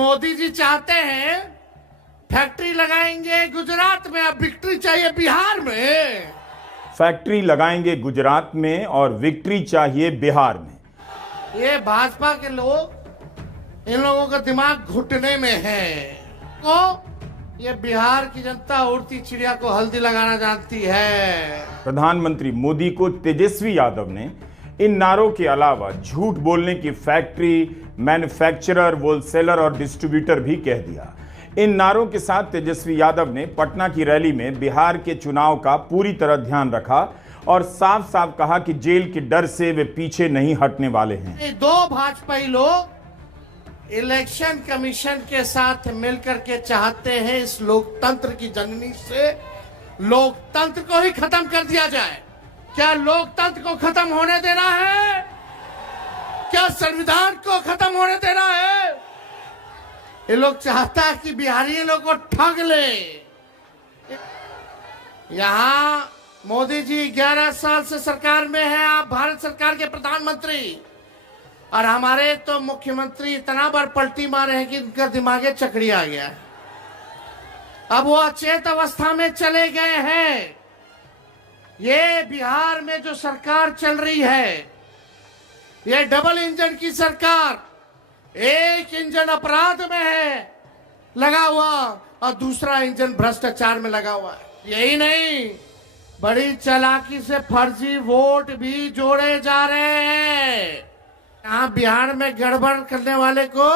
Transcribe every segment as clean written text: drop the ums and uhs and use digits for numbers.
मोदी जी चाहते हैं फैक्ट्री लगाएंगे गुजरात में, अब विक्ट्री चाहिए बिहार में। फैक्ट्री लगाएंगे गुजरात में और विक्ट्री चाहिए बिहार में। ये भाजपा के लोग, इन लोगों का दिमाग घुटने में है। ये बिहार की जनता उड़ती चिड़िया को हल्दी लगाना जानती है। प्रधानमंत्री मोदी को तेजस्वी यादव ने इन नारों के अलावा झूठ बोलने की फैक्ट्री, मैन्युफैक्चरर, होलसेलर और डिस्ट्रीब्यूटर भी कह दिया। इन नारों के साथ तेजस्वी यादव ने पटना की रैली में बिहार के चुनाव का पूरी तरह ध्यान रखा और साफ साफ कहा कि जेल के डर से वे पीछे नहीं हटने वाले हैं। ये दो भाजपाई लोग इलेक्शन कमीशन के साथ मिलकर के चाहते हैं इस लोकतंत्र की जननी से लोकतंत्र को ही खत्म कर दिया जाए। क्या लोकतंत्र को खत्म होने देना है? क्या संविधान को खत्म होने देना है? ये लोग चाहता है कि बिहारी लोग को ठग ले। यहां मोदी जी 11 साल से सरकार में है, आप भारत सरकार के प्रधानमंत्री, और हमारे तो मुख्यमंत्री इतना बार पलटी मारे हैं कि उनका दिमागे चकड़ी आ गया है। अब वो अचेत अवस्था में चले गए हैं। ये बिहार में जो सरकार चल रही है, ये डबल इंजन की सरकार, एक इंजन अपराध में है लगा हुआ और दूसरा इंजन भ्रष्टाचार में लगा हुआ है। यही नहीं, बड़ी चालाकी से फर्जी वोट भी जोड़े जा रहे हैं। यहाँ बिहार में गड़बड़ करने वाले को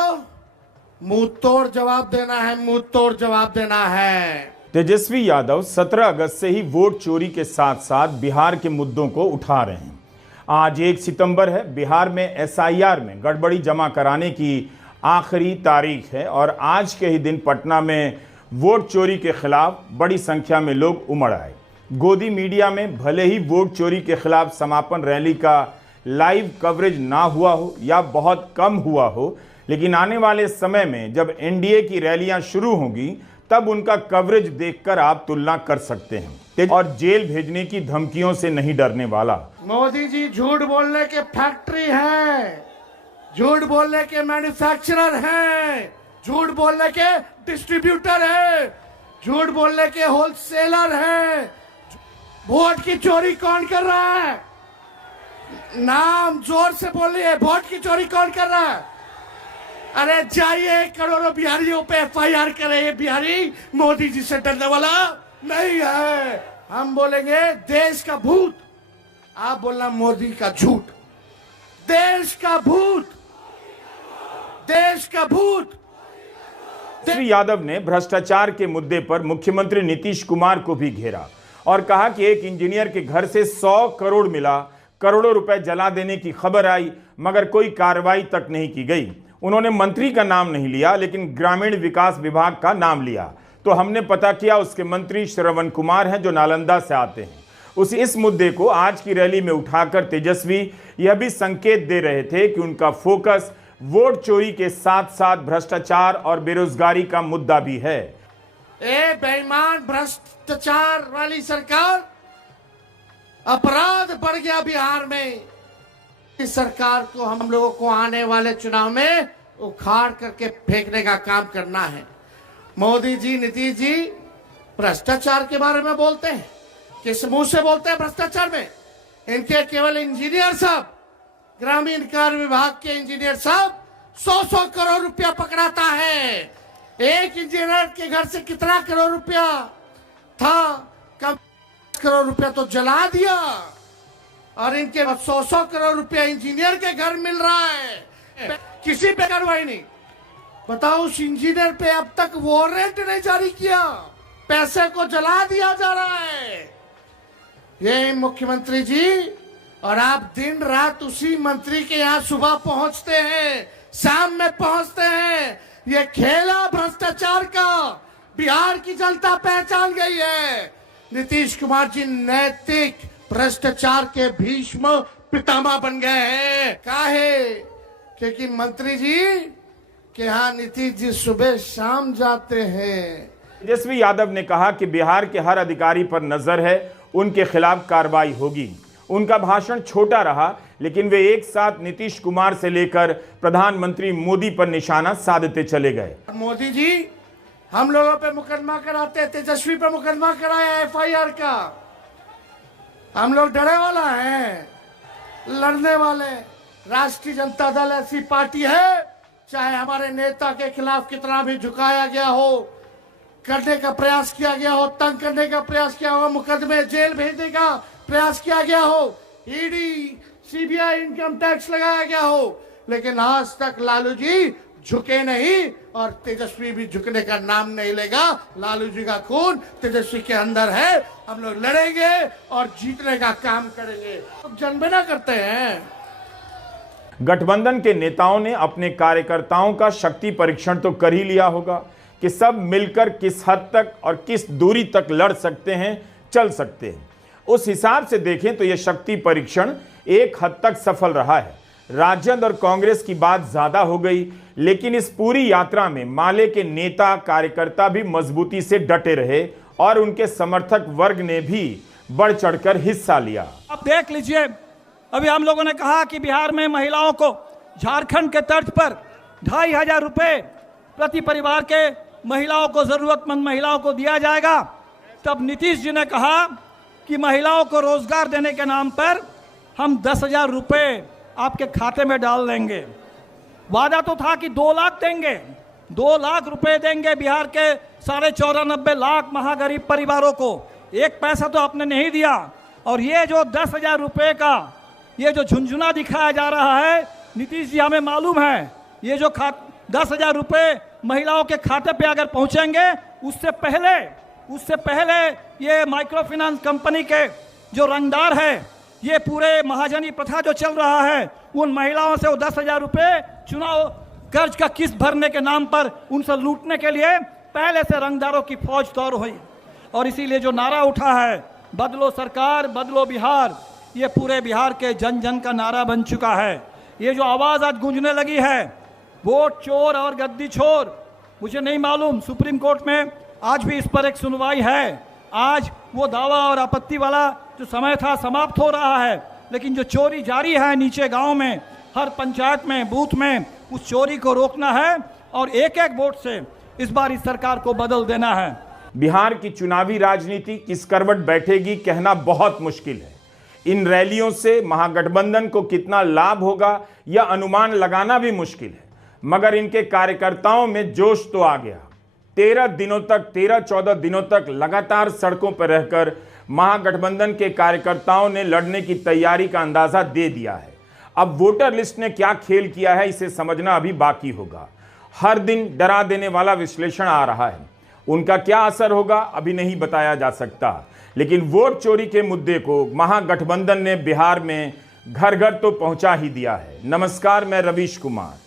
मुंह तोड़ जवाब देना है, मुंह तोड़ जवाब देना है। तेजस्वी यादव 17 अगस्त से ही वोट चोरी के साथ साथ बिहार के मुद्दों को उठा रहे हैं। आज 1 सितंबर है, बिहार में एसआईआर में गड़बड़ी जमा कराने की आखिरी तारीख है और आज के ही दिन पटना में वोट चोरी के खिलाफ बड़ी संख्या में लोग उमड़ आए। गोदी मीडिया में भले ही वोट चोरी के खिलाफ समापन रैली का लाइव कवरेज ना हुआ हो या बहुत कम हुआ हो, लेकिन आने वाले समय में जब एनडीए की रैलियां शुरू होंगी तब उनका कवरेज देखकर आप तुलना कर सकते हैं। और जेल भेजने की धमकियों से नहीं डरने वाला। मोदी जी झूठ बोलने के फैक्ट्री है, झूठ बोलने के मैन्युफैक्चरर हैं, झूठ बोलने के डिस्ट्रीब्यूटर है, झूठ बोलने के होलसेलर हैं। वोट की चोरी कौन कर रहा है? नाम जोर से बोलिए, वोट की चोरी कौन कर रहा है? अरे जाइए करोड़ों बिहारियों पे एफआईआर करे। ये बिहारी मोदी जी से डरने वाला नहीं है। हम बोलेंगे देश का भूत, आप बोलना मोदी का झूठ। देश का भूत, देश का भूत। तेजस्वी यादव ने भ्रष्टाचार के मुद्दे पर मुख्यमंत्री नीतीश कुमार को भी घेरा और कहा कि एक इंजीनियर के घर से 100 करोड़ मिला, करोड़ों रुपए जला देने की खबर आई मगर कोई कार्रवाई तक नहीं की गई। उन्होंने मंत्री का नाम नहीं लिया लेकिन ग्रामीण विकास विभाग का नाम लिया, तो हमने पता किया उसके मंत्री श्रवण कुमार हैं जो नालंदा से आते हैं। इस मुद्दे को आज की रैली में उठाकर तेजस्वी यह भी संकेत दे रहे थे कि उनका फोकस वोट चोरी के साथ साथ भ्रष्टाचार और बेरोजगारी का मुद्दा भी है। बेईमान भ्रष्टाचार वाली सरकार, अपराध बढ़ गया बिहार में। इस सरकार को हम लोगों को आने वाले चुनाव में उखाड़ करके फेंकने का काम करना है। मोदी जी, नीतीश जी भ्रष्टाचार के बारे में बोलते हैं, किस मुंह से बोलते हैं भ्रष्टाचार में? इनके केवल इंजीनियर साहब, ग्रामीण कार्य विभाग के इंजीनियर साहब 100-100 करोड़ रुपया पकड़ाता है। एक इंजीनियर के घर से कितना करोड़ रुपया था? कम करोड़ रुपया तो जला दिया और इनके 100-100 करोड़ रुपया इंजीनियर के घर मिल रहा है। किसी पे कार्रवाई नहीं। बताओ, उस इंजीनियर पे अब तक वारंट नहीं जारी किया, पैसे को जला दिया जा रहा है। ये मुख्यमंत्री जी और आप दिन रात उसी मंत्री के यहाँ सुबह पहुंचते हैं, शाम में पहुंचते हैं। ये खेला भ्रष्टाचार का बिहार की जनता पहचान गई है। नीतीश कुमार जी नैतिक भ्रष्टाचार के भीष्म पितामह बन गए हैं। काहे? क्योंकि मंत्री जी के यहाँ नीतीश जी सुबह शाम जाते हैं। तेजस्वी यादव ने कहा कि बिहार के हर अधिकारी पर नजर है, उनके खिलाफ कार्रवाई होगी उनका भाषण छोटा रहा, लेकिन वे एक साथ नीतीश कुमार से लेकर प्रधानमंत्री मोदी पर निशाना साधते चले गए। मोदी जी हम लोगों पे मुकदमा कराते, तेजस्वी पे मुकदमा कराया एफआईआर का। हम लोग डरे वाला हैं, लड़ने वाले। राष्ट्रीय जनता दल ऐसी पार्टी है, चाहे हमारे नेता के खिलाफ कितना भी झुकाया गया हो, करने का प्रयास किया गया हो, तंग करने का प्रयास किया हो, मुकदमे जेल भेजने का प्रयास किया गया हो, ईडी सीबीआई इनकम टैक्स लगाया गया हो, लेकिन आज तक लालू जी झुके नहीं और तेजस्वी भी झुकने का नाम नहीं लेगा। लालू जी का खून तेजस्वी के अंदर है। हम लोग लड़ेंगे और जीतने का काम करेंगे। तो जनगणना करते हैं। गठबंधन के नेताओं ने अपने कार्यकर्ताओं का शक्ति परीक्षण तो कर ही लिया होगा कि सब मिलकर किस हद तक और किस दूरी तक लड़ सकते हैं, चल सकते हैं। उस हिसाब से देखें तो यह शक्ति परीक्षण एक हद तक सफल रहा है। राजद और कांग्रेस की बात ज्यादा हो गई, लेकिन इस पूरी यात्रा में माले के नेता कार्यकर्ता भी मजबूती से डटे रहे और उनके समर्थक वर्ग ने भी बढ़ चढ़कर हिस्सा लिया। आप देख लीजिए, अभी हम लोगों ने कहा कि बिहार में महिलाओं को झारखंड के तर्ज पर 2500 रुपए प्रति परिवार के महिलाओं को, जरूरतमंद महिलाओं को दिया जाएगा। तब नीतीश जी ने कहा कि महिलाओं को रोजगार देने के नाम पर हम 10,000 रुपए आपके खाते में डाल देंगे। वादा तो था कि 2 लाख देंगे, 2 लाख रुपए देंगे बिहार के 94.5 लाख महागरीब परिवारों को। एक पैसा तो आपने नहीं दिया। और ये जो 10,000 रुपए का ये जो झुंझुना दिखाया जा रहा है, नीतीश जी हमें मालूम है, ये जो 10,000 रुपए महिलाओं के खाते पे अगर पहुंचेंगे, उससे पहले ये माइक्रो फाइनेंस कंपनी के जो रंगदार है, ये पूरे महाजनी प्रथा जो चल रहा है, उन महिलाओं से वो 10,000 रुपए चुनाव कर्ज का किस्त भरने के नाम पर उनसे लूटने के लिए पहले से रंगदारों की फौज तैयार हुई। और इसीलिए जो नारा उठा है, बदलो सरकार बदलो बिहार, ये पूरे बिहार के जन जन का नारा बन चुका है। ये जो आवाज़ आज गूंजने लगी है, वोट चोर और गद्दी छोर, मुझे नहीं मालूम सुप्रीम कोर्ट में आज भी इस पर एक सुनवाई है। आज वो दावा और आपत्ति वाला जो समय था समाप्त हो रहा है, लेकिन जो चोरी जारी है नीचे गांव में, हर पंचायत में, बूथ में, उस चोरी को रोकना है और एक एक वोट से इस बार इस सरकार को बदल देना है। बिहार की चुनावी राजनीति किस करवट बैठेगी कहना बहुत मुश्किल है। इन रैलियों से महागठबंधन को कितना लाभ होगा यह अनुमान लगाना भी मुश्किल है, मगर इनके कार्यकर्ताओं में जोश तो आ गया। 13-14 दिनों तक लगातार सड़कों पर रहकर महागठबंधन के कार्यकर्ताओं ने लड़ने की तैयारी का अंदाजा दे दिया है। अब वोटर लिस्ट ने क्या खेल किया है, इसे समझना अभी बाकी होगा। हर दिन डरा देने वाला विश्लेषण आ रहा है, उनका क्या असर होगा अभी नहीं बताया जा सकता। लेकिन वोट चोरी के मुद्दे को महागठबंधन ने बिहार में घर घर तो पहुंचा ही दिया है। नमस्कार, मैं रवीश कुमार।